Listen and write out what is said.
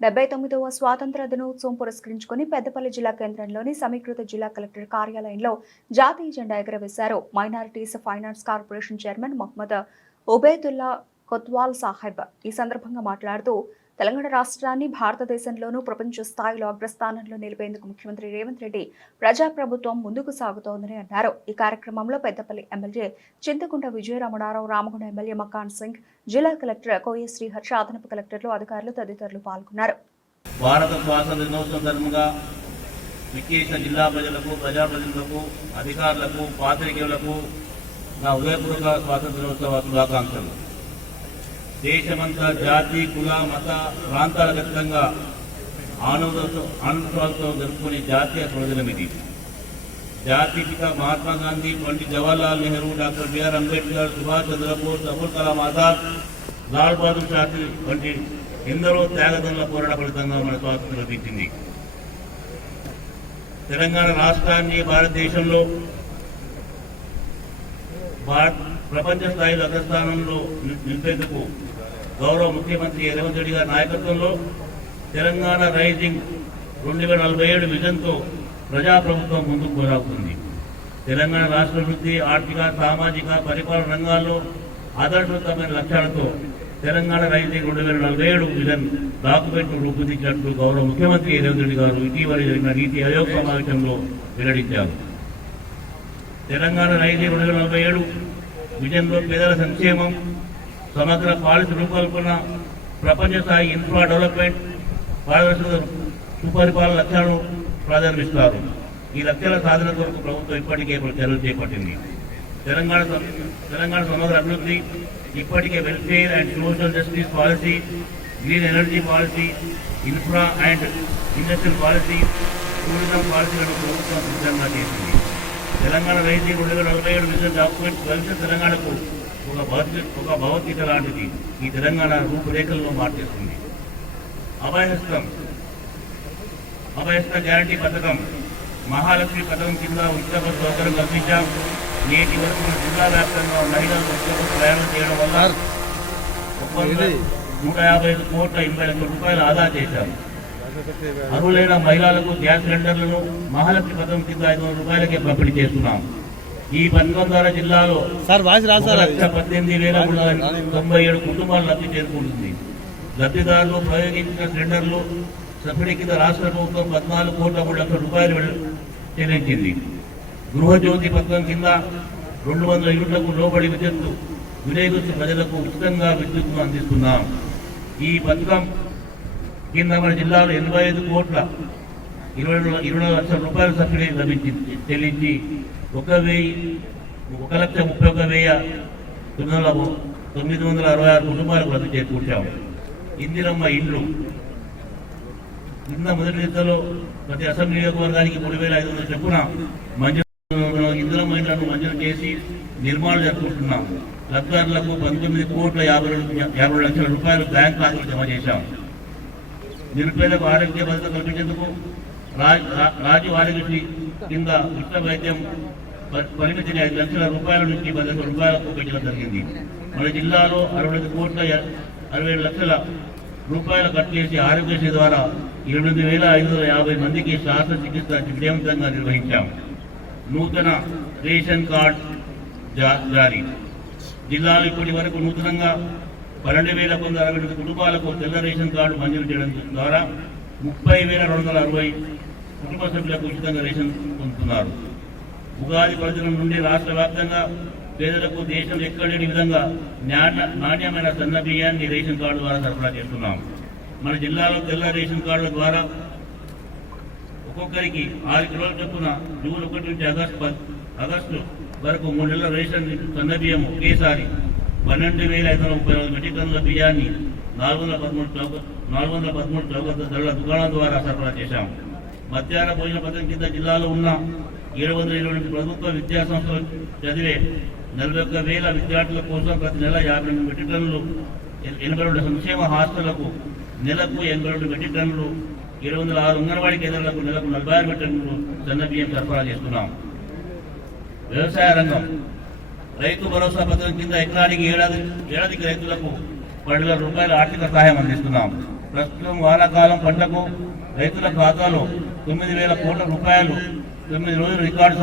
79వ స్వాతంత్ర దినోత్సవం పురస్కరించుకుని పెద్దపల్లి జిల్లా కేంద్రంలోని సమీకృత జిల్లా కలెక్టర్ కార్యాలయంలో జాతీయ జెండా ఎగురవేశారు. Minorities finance corporation chairman Mohammed Ubedullah Kotwal Saheb ఈ సందర్భంగా మాట్లాడుతూ తెలంగాణ రాష్ట్రాన్ని భారతదేశంలోనూ ప్రపంచ స్థాయిలో అగ్రస్థానంలో నిలిపేందుకు ముఖ్యమంత్రి రేవంత్ రెడ్డి ప్రజాప్రభుత్వం ముందుకు సాగుతోందని అన్నారు. ఈ కార్యక్రమంలో పెద్దపల్లి ఎమ్మెల్యే చింతకుంట విజయరామడారావు, రామగుండ ఎమ్మెల్యే మకాన్ సింగ్, జిల్లా కలెక్టర్ కోయ శ్రీహర్ష, అదనపు కలెక్టర్లు, అధికారులు తదితరులు పాల్గొన్నారు. భారత స్వాతంత్ర దినోత్సవం సందర్భంగా విశేష జిల్లా ప్రజలకు, ప్రజాప్రతినిధులకు, అధికారులకు, పాత్రికేయులకు నా ఉదయపూర్వక స్వాతంత్ర దినోత్సవ శుభాకాంక్షలు. దేశమంతా జాతి, కుల, మత, ప్రాంతాల ఖచ్చితంగా ఆనందోత్సవాలతో జరుపుకునే జాతీయ పర్వదినం ఇది. జాతిపిత మహాత్మా గాంధీ, పండిట్ జవహర్లాల్ నెహ్రూ, డాక్టర్ బిఆర్ అంబేద్కర్, సుభాష్ చంద్రబోస్, అబుల్ కలాం ఆజాద్, లాల్ బహదూర్ శాస్త్రి వంటి ఎందరో త్యాగదనుల పోరాట ఫలితంగా మన స్వాతంత్రం లభించింది. తెలంగాణ రాష్ట్రాన్ని భారతదేశంలో ప్రపంచ స్థాయిలో అగ్రస్థానంలో నిలిపేందుకు గౌరవ ముఖ్యమంత్రి రేవంత్ రెడ్డి గారి నాయకత్వంలో తెలంగాణ రైజింగ్ 2047 విజన్తో ప్రజాప్రభుత్వం ముందుకు కొనసాగుతుంది. తెలంగాణ రాష్ట్ర అభివృద్ధి, ఆర్థిక, సామాజిక, పరిపాలన రంగాల్లో ఆదర్శవంతమైన లక్ష్యాలతో తెలంగాణ రైజింగ్ 2047 విజన్ డాక్యుమెంట్ను రూపొందించినట్లు గౌరవ ముఖ్యమంత్రి రేవంత్ రెడ్డి గారు ఇటీవల జరిగిన నీతి ఆయోగ్ సమావేశంలో వెల్లడించారు. తెలంగాణ రైజింగ్ 2047 విజన్లో పేదల సంక్షేమం, సమగ్ర పాలసీ రూపకల్పన, ప్రపంచ స్థాయి ఇన్ఫ్రా డెవలప్మెంట్, పారదర్శక సుపరిపాలన లక్ష్యాలను ప్రాధాన్యమిస్తారు. ఈ లక్ష్యాల సాధన కొరకు ప్రభుత్వం ఇప్పటికే చర్యలు చేపట్టింది. తెలంగాణ సమగ్ర అభివృద్ధి ఇప్పటికే welfare and social justice policy, green energy policy, infra and industrial policy, tourism పాలసీలను ప్రభుత్వం సిద్ధంగా చేసింది. తెలంగాణ రైజింగ్ 2047 విజన్ డాక్యుమెంట్ భవిష్యత్ తెలంగాణకు ఒక భగవద్గీత లాంటిది. ఈ తెలంగాణ రూపురేఖలను మార్చేస్తుంది. అభయస్థ గ్యారంటీ పథకం, మహాలక్ష్మి పథకం కింద ఉచిత బస్సు సౌకర్యం కల్పించాం. నేటి వరకు జిల్లా వ్యాప్తంగా మహిళలు ఉచిత బస్సు ప్రయాణం చేయడం వల్ల 155 కోట్ల 80 లక్షల రూపాయలు ఆదా చేశారు. అర్హులైన మహిళలకు గ్యాస్ సిలిండర్లను మహాలక్ష్మి పథకం కింద 500 రూపాయలకే పంపిణీ చేస్తున్నాం. ఈ పథకం ద్వారా జిల్లాలో 1,18,397 కుటుంబాలు లబ్ధి చేరుకుంటుంది. లబ్ధిదారులు ప్రయోగించిన సిలిండర్లు సబ్సిడీ కింద రాష్ట్ర ప్రభుత్వం 14 కోట్ల 3 లక్షల రూపాయలు చెల్లించింది. గృహజ్యోతి పథకం కింద 200 యూనిట్లకు లోబడి విద్యుత్తు వినియోగించిన ప్రజలకు ఉచితంగా విద్యుత్తును అందిస్తున్నాం. ఈ పథకం కింద మన జిల్లాలో 85 కోట్ల 24 లక్షల రూపాయల సబ్సిడీ చెల్లించి 1,31,966 కుటుంబాలకు లబ్ధి చేకూర్చాము. ఇందిరమ్మ ఇండ్లు కింద మొదటి విడతలో ప్రతి అసెంబ్లీ నియోజకవర్గానికి 3,500 చొప్పున ఇందిరమ్మ ఇండ్లను మంజూరు చేసి నిర్మాణం జరుపుకుంటున్నాం. లబ్ధిదారులకు 19 కోట్ల 50 లక్షల రూపాయలు బ్యాంక్ ఖాతాలు జమ చేశాం. నిరుపేదలకు ఆరోగ్య భద్రత కల్పించేందుకు రాజీవ్ ఆరోగ్యశ్రీ కింద ఉచిత వైద్యం పరిమితిని 5 లక్షల రూపాయల నుంచి 10 లక్షల రూపాయలకు పెంచడం జరిగింది. మన జిల్లాలో 65 కోట్ల 67 లక్షల రూపాయల ఖర్చు చేసి ఆరోగ్యశ్రీ ద్వారా 8,550 మందికి శస్త్రచికిత్స విజయవంతంగా నిర్వహించాం. నూతన రేషన్ కార్డ్ జారీ. జిల్లాలో ఇప్పటి వరకు నూతనంగా 12,168 కుటుంబాలకు తెల్ల రేషన్ కార్డు మంజూరు చేయడం ద్వారా 30,260 కుటుంబ సభ్యులకు ఉచితంగా రేషన్ పొందుతున్నారు. ఉగాది పర్వదినం నుండి రాష్ట్ర వ్యాప్తంగా పేదలకు దేశం ఎక్కడలేని విధంగా నాణ్యమైన సన్న బియ్యాన్ని రేషన్ కార్డు ద్వారా సరఫరా చేస్తున్నాం. మన జిల్లాలో తెల్ల రేషన్ కార్డుల ద్వారా ఒక్కొక్కరికి 6 కిలోల చొప్పున జూన్ 1 నుంచి ఆగస్టు వరకు 3 నెలల రేషన్ సన్న బియ్యం ఒకేసారి 12,534 మెట్రిక్ టన్నుల బియ్యాన్ని 413 చౌక ధరల దుకాణాల ద్వారా సరఫరా చేశాం. మధ్యాహ్న భోజన పథకం కింద జిల్లాలో ఉన్న 728 ప్రభుత్వ విద్యా సంస్థలు చదివే 41,000 విద్యార్థుల కోసం ప్రతి నెల 52 మెట్రిక్ టన్నులు, 82 సంక్షేమ హాస్టళ్లకు నెలకు 82 మెట్రిక్ టన్నులు, 206 అంగన్వాడీ కేంద్రాలకు నెలకు 46 మెట్రిక్ టన్నులు సన్న బియ్యం సరఫరా చేస్తున్నాం. వ్యవసాయ రంగం. రైతు భరోసా పథకం కింద ఎకరానికి ఏడాదికి రైతులకు 10,000 రూపాయల ఆర్థిక సహాయం అందిస్తున్నాం. ప్రస్తుతం వానాకాలం పంటకు రైతుల ఖాతాలో 9,000 కోట్ల రూపాయలు 9 రోజులు రికార్డు